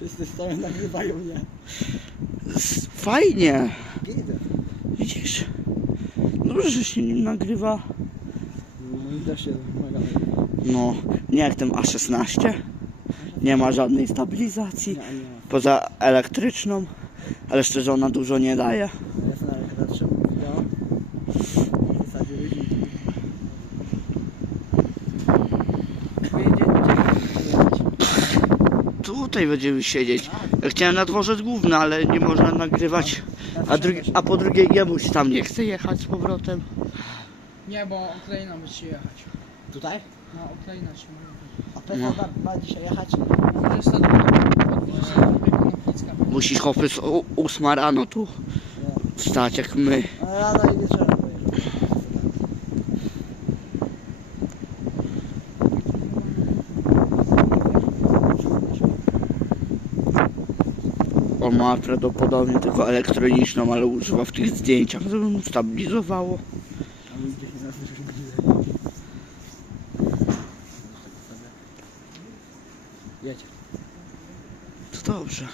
Wszyscy stoją, nagrywają mnie. Fajnie. Widzisz? Dobrze, że się nim nagrywa. No i też się mega nagrywa. No, nie jak ten A16. Nie ma żadnej stabilizacji. Nie, nie. Poza elektryczną. Ale szczerze ona dużo nie daje. Tutaj będziemy siedzieć. Ja chciałem na dworzec główny, ale nie można nagrywać. A, drugi, a po drugie jemuś tam nie chce jechać z powrotem. Nie, bo Ukraina musi jechać. Tutaj? No, Ukraina się ma A PV ma dzisiaj jechać? jechać. 20 Konopnicka. Musisz chłopy z u- ósma rano tu wstać jak my. Rano i wieczorem On ma prawdopodobnie tylko elektroniczną, ale używa w tych zdjęciach, żeby mu stabilizowało. Jedź. To dobrze.